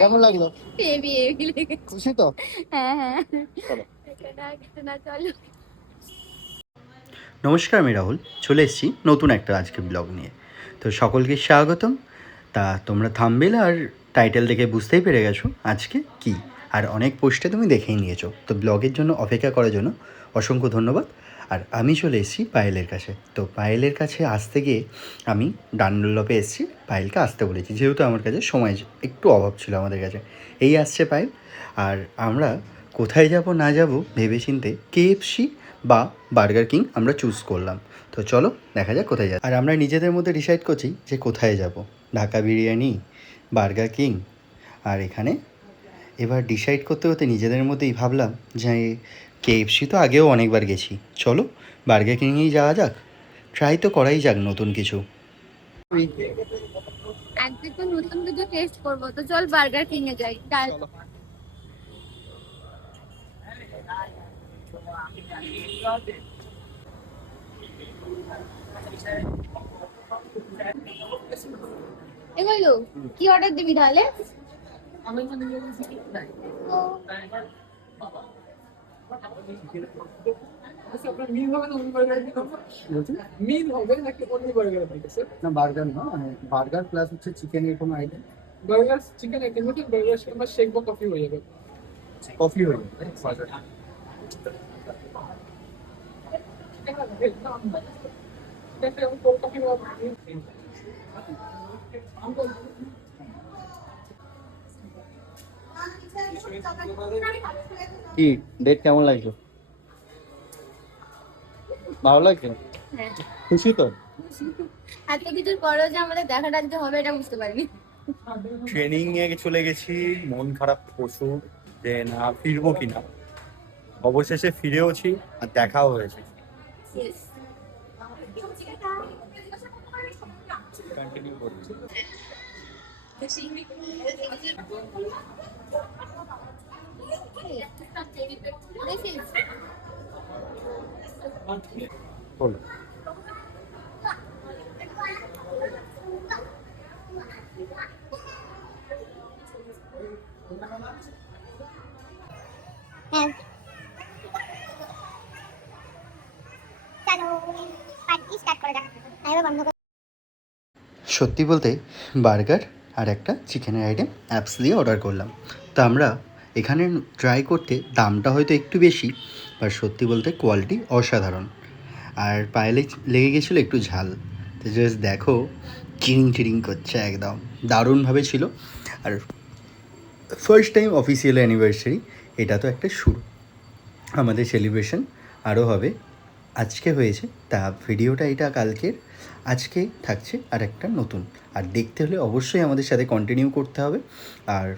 কেমন লাগলো? Heavy heavy লেগেছে। খুশি তো? হ্যাঁ হ্যাঁ চলো। চলো। নমস্কার, আমি রাহুল চলে এসেছি নতুন একটা আজকে ব্লগ নিয়ে। তো সকলকে স্বাগতম। তা তোমরা থাম্বনেল আর টাইটেল দেখে বুঝতেই পেরে গেছো আজকে কি, আর অনেক পোস্টে তুমি দেখেই নিয়েছো। তো ব্লগের জন্য অপেক্ষা করার জন্য অসংখ্য ধন্যবাদ। আর আমি চলে এসেছি পায়েলের কাছে। তো পায়েলের কাছে আসতে গিয়ে আমি ডানলপে এসেছি, পায়েলকে আসতে বলেছি, যেহেতু আমার কাছে সময় একটু অভাব ছিল আমাদের কাছে। এই আসছে পায়েল, আর আমরা কোথায় যাব না যাব ভেবেচিন্তে কেএফসি বা বার্গার কিং আমরা চুজ করলাম। তো চলো দেখা যাক কোথায় যাব। আর আমরা নিজেদের মধ্যে ডিসাইড করছি যে কোথায় যাব, ঢাকা বিরিয়ানি, বার্গার কিং। আর এখানে এবার ডিসাইড করতে করতে নিজেদের মধ্যেই ভাবলাম যে কেএফসি তো আগেও অনেকবার গেছি, চলো বার্গার কিংয়েই যাওয়া যাক, ট্রাই তো করাই যাক নতুন কিছু। আজকে তো নতুন কিছু টেস্ট করবো, তো চল বার্গার কিং এ যাই। ডাল এগুলো কি অর্ডার দিবি তাহলে? আপনার মিল হবে না, অন্য বার্গার মিল হবে নাকি অন্য বার্গার পাইতেছে? না বার্গার না, মানে বার্গার প্লাস হচ্ছে চিকেনের কোনো আইটেম। বার্গার চিকেন আইটেম হচ্ছে বার্গার কিংবা শেক বা কফি হয়ে যাবে। কফি হয়ে যাবে। কি ডেট কেমন লাগছে? ভালো লাগছে? হ্যাঁ, খুশি তো? এত কিছুর পরেও যে আমাদের দেখাটা আজকে হবে এটা বুঝতে পারিনি। ট্রেনিং এ চলে গেছি, মন খারাপ প্রচুর যে না ফিরবো কিনা। অবশেষে ফিরেওছি আর দেখাও হয়েছে। Yes. কন্টিনিউ করছি। This is বলো। হ্যাঁ চলো পার্টি স্টার্ট করা যাক। এবার বন্ধ কর। সত্যি বলতে বার্গার আর একটা চিকেনের আইটেম অ্যাপস দিয়ে অর্ডার করলাম। তো আমরা এখানে ট্রাই করতে দামটা হয়তো একটু বেশি, বাট সত্যি বলতে কোয়ালিটি অসাধারণ। আর পায়ে লেগে গেছিলো একটু ঝাল। তো জাস্ট দেখো, চিরিং চিরিং করছে একদম, দারুণভাবে ছিল। আর ফার্স্ট টাইম অফিসিয়াল অ্যানিভার্সারি, এটা তো একটা শুরু, আমাদের সেলিব্রেশন আরও হবে। আজকে হয়েছে, তা ভিডিওটা এটা কালকের, আজকে থাকছে আর একটা নতুন। আর দেখতে হলে অবশ্যই আমাদের সাথে কন্টিনিউ করতে হবে। আর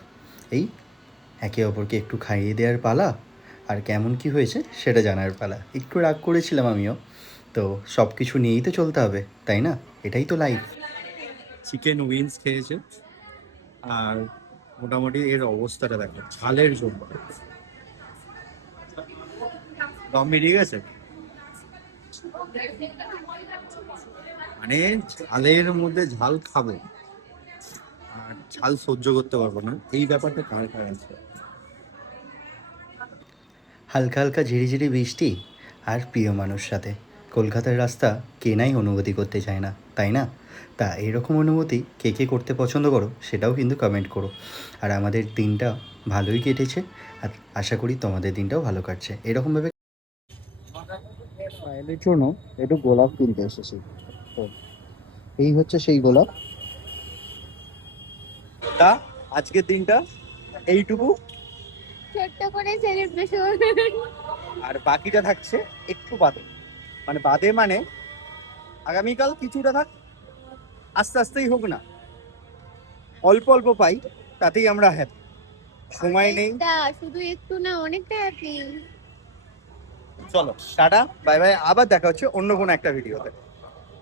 এই একে অপরকে একটু খাইয়ে দেওয়ার পালা, আর কেমন কি হয়েছে সেটা জানার পালা। একটু রাগ করেছিলাম আমিও, তো সব কিছু নিয়েই তো চলতে হবে, তাই না? এটাই তো লাইফ। চিকেন উইংস খেয়েছে, আর মোটামুটি এর অবস্থাটা দেখো ঝালের জন্য দম বেরিয়ে গেছে। মানে ঝালের মধ্যে ঝাল খাবো আর ঝাল সহ্য করতে পারবো না, এই ব্যাপারটা কার কার আছে? হালকা হালকা ঝিরিঝিরি বৃষ্টি আর প্রিয় মানুষ সাথে, কলকাতার রাস্তা কে নাই অনুভূতি করতে চায় না, তাই না? তা এরকম অনুভূতি কে কে করতে পছন্দ করো সেটাও কিন্তু কমেন্ট করো। আর আমাদের দিনটা ভালোই কেটেছে, আর আশা করি তোমাদের দিনটাও ভালো কাটছে এরকমভাবে। পায়েলের জন্য একটু গোলাপ কিনতে এসেছি। তো এই হচ্ছে সেই গোলাপ। তা আজকের দিনটা এইটুকু, ছোট্ট করে সেলিব্রেশন। আর বাকিটা থাকছে একটু বাদে। মানে বাদে মানে আগামীকাল কিছুটা থাক, আস্তে আস্তেই হোক না, অল্প অল্প পাই তাতেই আমরা হ্যাপি। সময় নেই। শুধু একটু না, অনেকটা হ্যাপি। চলো টাটা, বাই বাই, আবার দেখা হচ্ছে অন্য কোনো একটা ভিডিওতে।